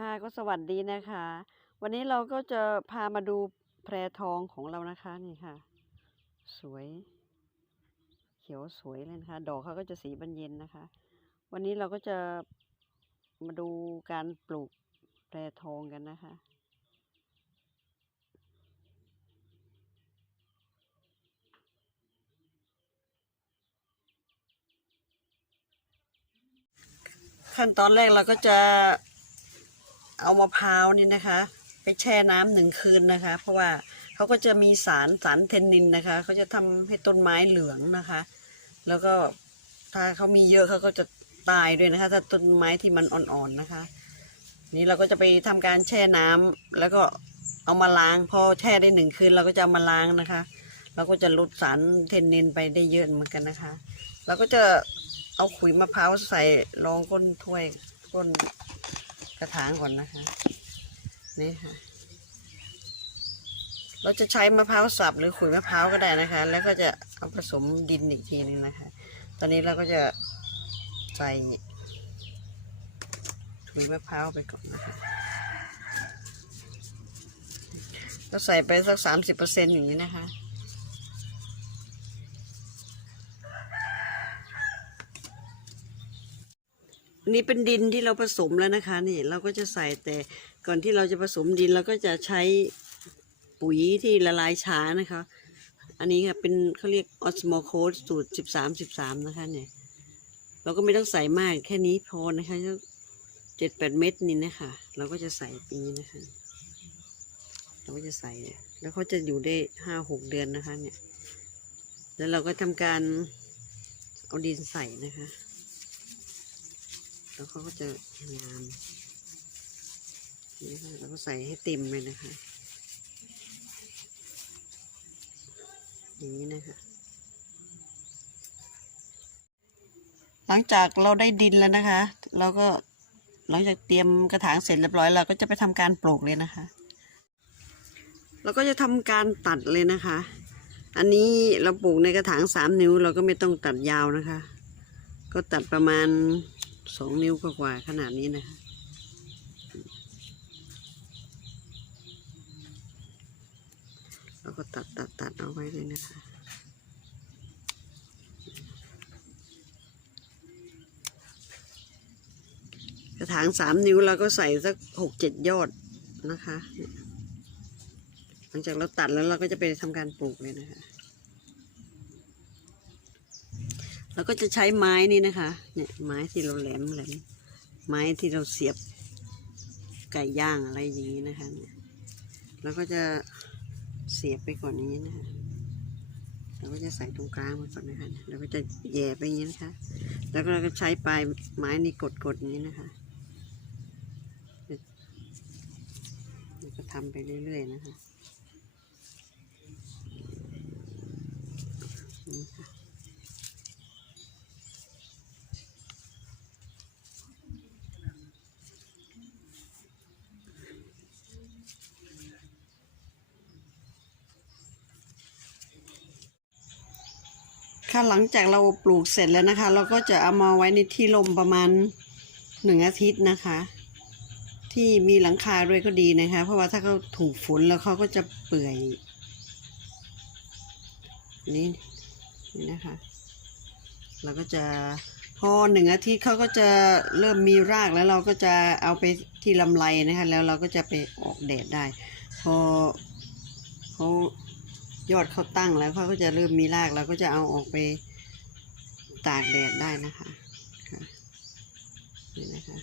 ค่ะก็สวัสดีนะคะ วันนี้เราก็จะพามาดูแพรทองของเรานะคะนี่ค่ะ สวย เขียวสวยเลยนะคะ ดอกเขาก็จะสีบานเย็นนะคะ วันนี้เราก็จะมาดูการปลูกแพรทองกันนะคะ ขั้นตอนแรกเราก็จะ เอามะพร้าวนี่นะคะ ไปแช่น้ำหนึ่งคืนนะคะ เพราะว่าเขาก็จะมีสารสารเทนนินนะคะเขาจะทำให้ต้นไม้เหลืองนะคะ แล้วก็ถ้าเขามีเยอะเขาก็จะตายด้วยนะคะ ถ้าต้นไม้ที่มันอ่อนๆนะคะ นี่เราก็จะไปทำการแช่น้ำแล้วก็เอามาล้างพอแช่ได้หนึ่งคืนเราก็จะเอามาล้างนะคะ เราก็จะลดสารเทนนินไปได้เยอะเหมือนกันนะคะ เราก็จะเอาขุยมะพร้าวใส่รองก้นถ้วยก้น กระถางก่อนนะคะ นี่ค่ะ เราจะใช้มะพร้าวสับหรือขุยมะพร้าวก็ได้นะคะ แล้วก็จะเอาผสมดินอีกทีนึงนะคะ ตอนนี้เราก็จะใส่ขุยมะพร้าวไปก่อนนะคะก็ใส่ไปสักสามสิบเปอร์เซ็นต์อย่างนี้นะคะ นี้เป็นดินที่เราผสมแล้วนะคะ นี่เราก็จะใส่แต่ก่อนที่เราจะผสมดินเราก็จะใช้ปุ๋ยที่ละลายช้านะคะ อันนี้ค่ะเป็นเขาเรียกออสโมโคสสูตรสิบสามสิบสามนะคะเนี่ย เราก็ไม่ต้องใส่มากแค่นี้พอนะคะเจ็ดแปดเม็ดนี่นะคะ เราก็จะใส่ปีนี้นะคะ เราก็จะใส่เนี่ยแล้วเขาจะอยู่ได้ห้าหกเดือนนะคะเนี่ย แล้วเราก็ทำการเอาดินใส่นะคะ แล้วเขาก็จะงามนี่ค่ะเราก็ใส่ให้เต็มเลยนะคะ อย่างนี้นะคะ หลังจากเราได้ดินแล้วนะคะ เราก็หลังจากเตรียมกระถางเสร็จเรียบร้อยเราก็จะไปทำการปลูกเลยนะคะ เราก็จะทำการตัดเลยนะคะ อันนี้เราปลูกในกระถางสามนิ้ว เราก็ไม่ต้องตัดยาวนะคะ ก็ตัดประมาณ สองนิ้วกว่าขนาดนี้นะคะแล้วก็ตัดตัดตัดเอาไว้เลยนะคะกระถางสามนิ้วเราก็ใส่สักหกเจ็ดยอดนะคะ หลังจากเราตัดแล้วเราก็จะไปทำการปลูกเลยนะคะ เราก็จะใช้ไม้นี่นะคะ เนี่ยไม้ที่เราแหลมแหลมไม้ที่เราเสียบไก่ย่างอะไรอย่างนี้นะคะเนี่ยเราก็จะเสียบไปก่อนอย่างนี้นะคะเราก็จะใส่ตรงกลางมาก่อนนะคะเราก็จะแย่ไปอย่างนี้นะคะ แล้วก็เราก็ใช้ปลายไม้นี่กดๆอย่างนี้นะคะแล้วก็ทำไปเรื่อยๆนะคะนี่ค่ะ ค่ะหลังจากเราปลูกเสร็จแล้วนะคะ เราก็จะเอามาไว้ในที่ลมประมาณหนึ่งอาทิตย์นะคะ ที่มีหลังคาด้วยก็ดีนะคะ เพราะว่าถ้าเขาถูกฝนแล้วเขาก็จะเปื่อยนี่นี่นะคะ เราก็จะพอหนึ่งอาทิตย์เขาก็จะเริ่มมีรากแล้วเราก็จะเอาไปที่ลำไรนะคะ แล้วเราก็จะไปออกแดดได้ พอเขา ยอดเขาตั้งแล้วเขาก็จะเริ่มมีรากเราก็จะเอาออกไปตากแดดได้นะคะ ค่ะนี่นะคะ